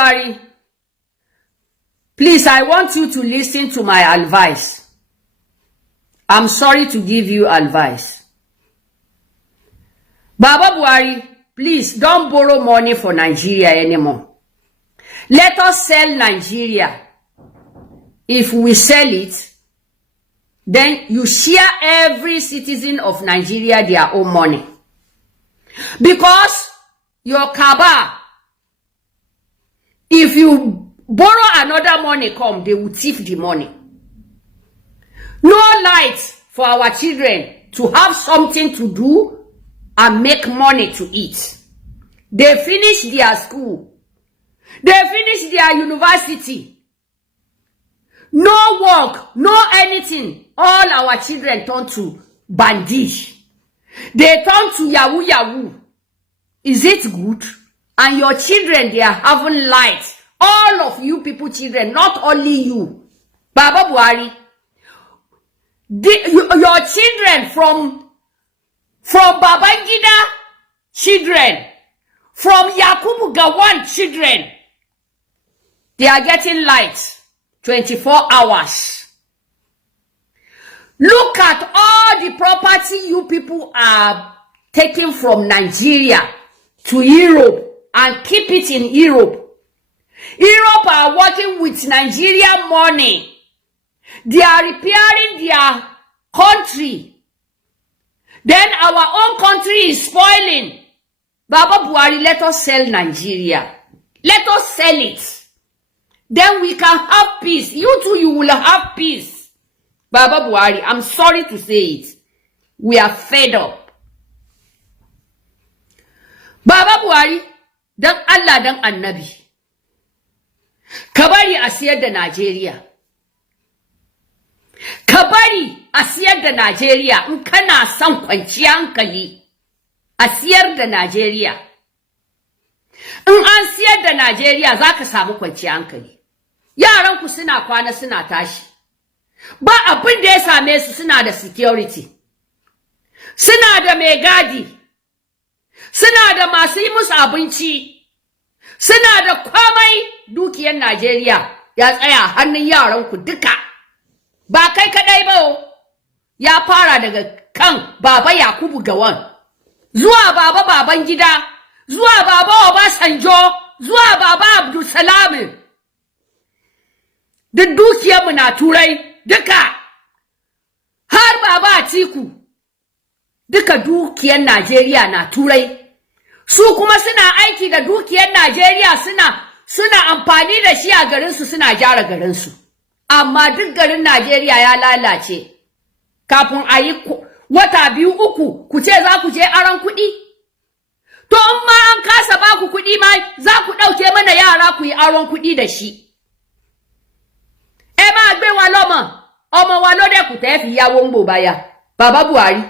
Buhari, please, I want you to listen to my advice. I'm sorry to give you advice. Baba Buhari, please don't borrow money for Nigeria anymore. Let us sell Nigeria. If we sell it, then you share every citizen of Nigeria their own money. Because your kaba, if you borrow another money come, they will thief the money. No light for our children to have something to do and make money to eat. They finish their school. They finish their university. No work, no anything. All our children turn to bandits. They turn to yahoo yahoo. Is it good? And your children, they are having light. All of you people children, not only you. Baba Buhari, your children from Babangida children, from Yakubu Gowon children, they are getting light 24 hours. Look at all the property you people are taking from Nigeria to Europe and keep it in Europe. Europe are working with Nigerian money. They are repairing their country. Then our own country is spoiling. Baba Buhari, let us sell Nigeria. Let us sell it. Then we can have peace. You too, you will have peace. Baba Buhari, I'm sorry to say it. We are fed up. Baba Buhari, dan Allah dan Annabi. Kabari Asiyar da Nigeria. Kabari Asiyar da Nigeria. In kana son kwanciyar hankali. Asiyar da Nigeria. In an siyar da Nigeria zaka samu kwanciyar hankali. Yaran ku suna kwana suna tashi. Ba abin da ya same su, suna da security. Suna da mai gadi. Suna da masu yi musu abinci. Suna da komai. Dukiyar Najeriya ya tsaya hannun yaran ku duka. Ba kai kadai ba. Ya fara daga kan Baba Yakubu Gowon, zuwa Baba Babangida, zuwa Baba Obasanjo, zuwa Baba Abdul Salam. Duk dukiyar mu na Turai duka. Har Baba Atiku. Duka dukiyar Najeriya na Turai. Su kuma suna aiki da dukiyar Najeriya, suna amfani da shi a garin su, suna gyara garin su. Amma duk garin Najeriya ya lalace. Kafin a yi wata 2-3 ku ce za ku je aron kuɗi. To in ma an kasa ba ku kuɗi ma za ku ɗauke mana yara ku yi aron kuɗi da shi. Ẹ máa gbé wa lọ́mọ, ọmọ wa ló dẹ̀ kù tẹ́ fi yáwó ń bò báyà. Baba Buhari.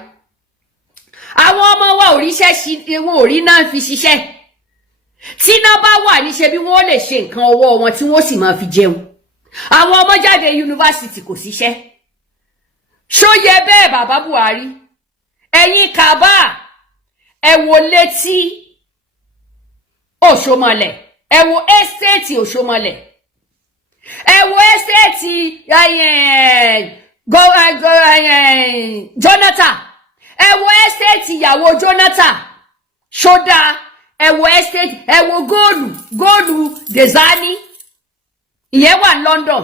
Àwọn ọmọ wa ò ríṣẹ́ wọn ò rí náà fi ṣiṣẹ́. Tí iná bá wà ní ṣe bí wọ́n lè ṣe nǹkan ọwọ́ wọn tí wọ́n sì máa fi jẹun. Àwọn ọmọ jáde yunifásítì kò síṣẹ́. Ṣó yẹ bẹ́ẹ̀ Baba Buhari? Ẹ̀yin kàbá, ẹ wo létí Òṣòmọ̀lẹ̀, ẹ wo ẹ́stéètì Òṣòmọ̀lẹ̀. Ẹ wo ẹ́stéètì Jonathan. Ẹ wo estate ìyàwó Jonathan. Ṣódà, ẹ wo estate, ẹ wo góòlù Dezani. Ìyẹn wà ní London.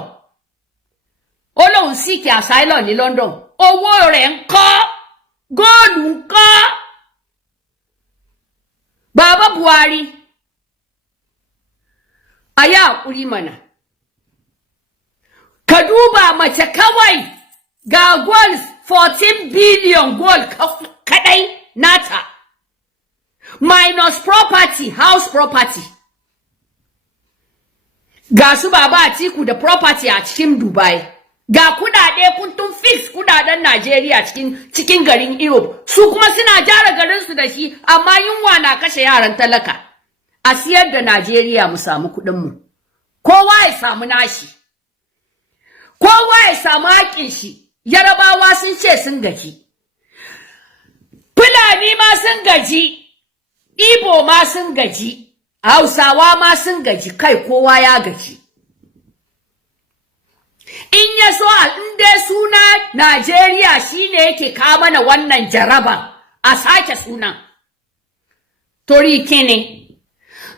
Ó lóun seek asylum ní London. Owó rẹ̀ ńkọ́? Góòlù ńkọ́? Baba Buhari. Aya hakuri mana. Ka duba mace kawai ga gold 14 billion gold kadai nata. Minus property, house property. Ga su Baba Atiku da property a cikin Dubai. Ga kudade kuntun fix kudaden Najeriya cikin garin Europe. Su kuma suna gyara garin su da shi, amma yunwa na kashe yaran talaka. Asiyar da Nigeria mu samu kudin mu. Kowa ya samu nashi. Kowa ya samu haƙin shi. Yarabawa sun ce sun gaji. Fulani ma sun gaji. Igbo ma sun gaji. Hausawa ma sun gaji, kai kowa ya gaji. In ya so inda suna Najeriya shine yake kawo mana wannan jaraba, a sake sunan. Torí kíni?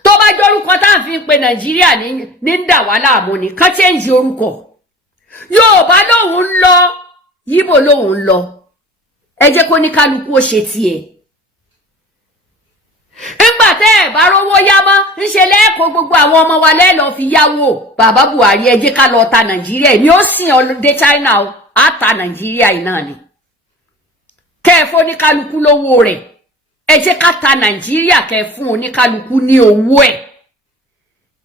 Tó bá jórúkọ tá fi ń pe Nàìjíríà ní ń dà wá láàmú ni, ká change orúkọ. Yorùbá lóhùn lọ, Yíbò lóhùn lọ. Ẹ jẹ́ kó ní kálukú ó ṣe tiẹ̀. Ńgbà tẹ́ bá rówó yá mọ́, ńṣe lẹ́ẹ̀kọ́ gbogbo àwọn ọmọ wa lẹ́lọ fi yáwó. Bàbá Buhari ẹ jẹ́ ká lọ ta Nàìjíríà. Ni ó sìn ọlọ́dẹ China o, á ta Nàìjíríà iná ni. Kẹ́ẹ̀fọ́ ní kálukú lówó rẹ̀. Ẹ jẹ́ ká ta Nàìjíríà kẹ́ fún oníkálukú ní owó ẹ̀.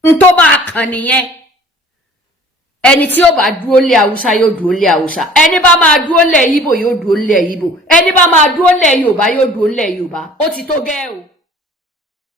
N tó bá kàn nìyẹn. Ẹni tí ó bá dúró lé Haúsá yóò dúró lé Haúsá. Ẹni bá máa dúró lé Ìgbò yóò dúró lé Ìgbò. Ẹni bá máa dúró lé Yorùbá yóò dúró lé Yorùbá. Ó ti tó gẹ́ o.